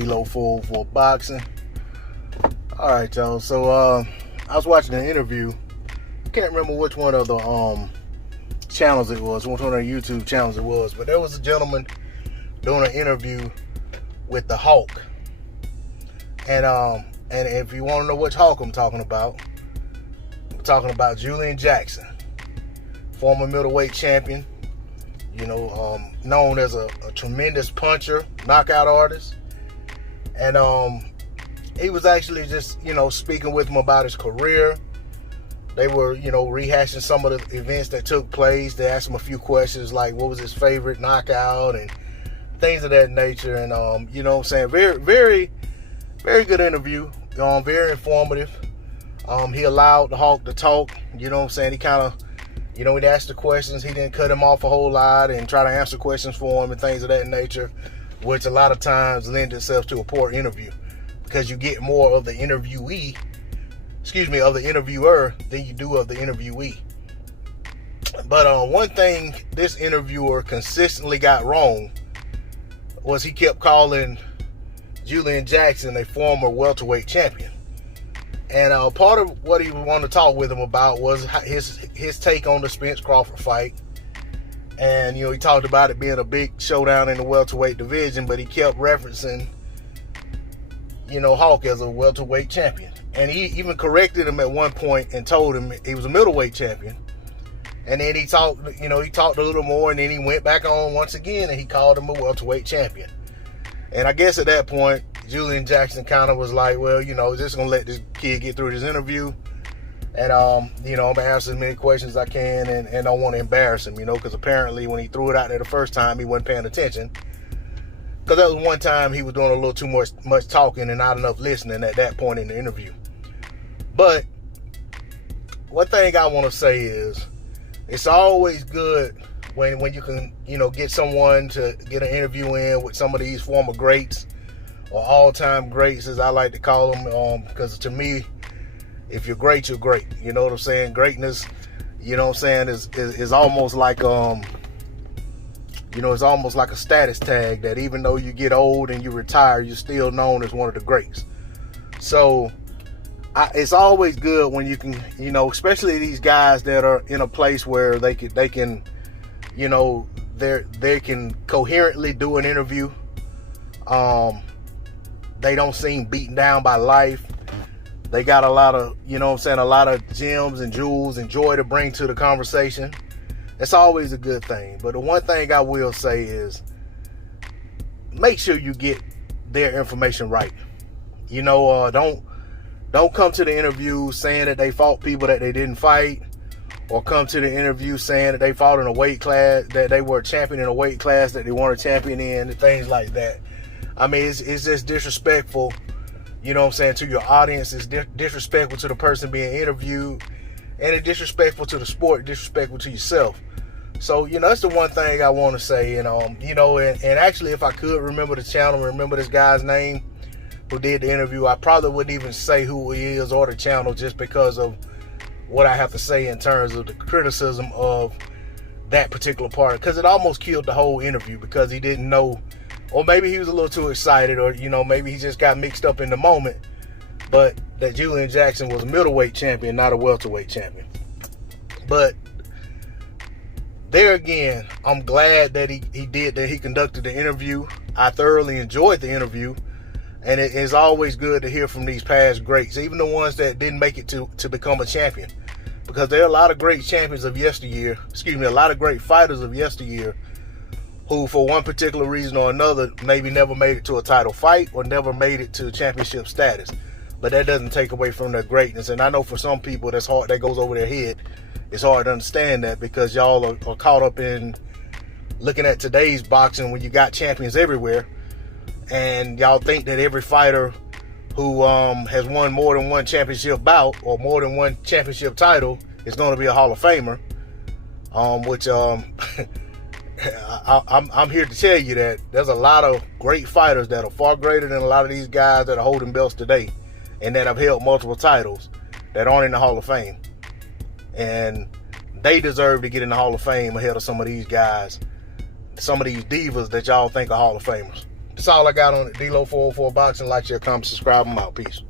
D-Lo for boxing. All right, y'all. So I was watching an interview. I can't remember which one of the channels it was, which one of the YouTube channels it was, but there was a gentleman doing an interview with the Hulk. And if you want to know which Hulk I'm talking about Julian Jackson, former middleweight champion, known as a tremendous puncher, knockout artist. And he was actually just, speaking with him about his career. They were, rehashing some of the events that took place. They asked him a few questions like what was his favorite knockout and things of that nature. And, very, very, very good interview. Very informative. He allowed the Hulk to talk. He kind of, he'd ask the questions. He didn't cut him off a whole lot and try to answer questions for him and things of that nature, which a lot of times lend itself to a poor interview because you get more of the interviewer than you do of the interviewee. But one thing this interviewer consistently got wrong was he kept calling Julian Jackson a former welterweight champion. And part of what he wanted to talk with him about was his take on the Spence Crawford fight. And, he talked about it being a big showdown in the welterweight division, but he kept referencing, Hulk as a welterweight champion. And he even corrected him at one point and told him he was a middleweight champion. And then he talked a little more, and then he went back on once again and he called him a welterweight champion. And I guess at that point, Julian Jackson kind of was like, well, just going to let this kid get through this interview. And, I'm going to answer as many questions as I can and don't want to embarrass him, because apparently when he threw it out there the first time, he wasn't paying attention. Because that was one time he was doing a little too much talking and not enough listening at that point in the interview. But one thing I want to say is it's always good when you can, get someone to get an interview in with some of these former greats or all-time greats, as I like to call them, because to me, if you're great, you're great. You know what I'm saying? Greatness, is almost like, it's almost like a status tag that even though you get old and you retire, you're still known as one of the greats. So it's always good when you can, especially these guys that are in a place where they can, they can coherently do an interview. They don't seem beaten down by life. They got a lot of, a lot of gems and jewels and joy to bring to the conversation. It's always a good thing. But the one thing I will say is make sure you get their information right. Don't come to the interview saying that they fought people that they didn't fight, or come to the interview saying that they fought in a weight class, that they were a champion in a weight class that they weren't a champion in, and things like that. I mean, it's just disrespectful, to your audience. It's disrespectful to the person being interviewed, and it's disrespectful to the sport, disrespectful to yourself. So, that's the one thing I want to say. And actually, if I could remember the channel, remember this guy's name who did the interview, I probably wouldn't even say who he is or the channel just because of what I have to say in terms of the criticism of that particular part, because it almost killed the whole interview because he didn't know, or maybe he was a little too excited, or maybe he just got mixed up in the moment, but that Julian Jackson was a middleweight champion, not a welterweight champion. But there again, I'm glad that he conducted the interview. I thoroughly enjoyed the interview. And it is always good to hear from these past greats, even the ones that didn't make it to become a champion. Because there are a lot of great champions of yesteryear, a lot of great fighters of yesteryear who, for one particular reason or another, maybe never made it to a title fight or never made it to championship status. But that doesn't take away from their greatness. And I know for some people that's hard, that goes over their head. It's hard to understand that because y'all are caught up in looking at today's boxing when you got champions everywhere. And y'all think that every fighter who has won more than one championship bout or more than one championship title is going to be a Hall of Famer. Which I'm here to tell you that there's a lot of great fighters that are far greater than a lot of these guys that are holding belts today and that have held multiple titles that aren't in the Hall of Fame. And they deserve to get in the Hall of Fame ahead of some of these guys, some of these divas that y'all think are Hall of Famers. That's all I got on it. D-Lo 404 Boxing. Like, share, comment, subscribe. I'm out. Peace.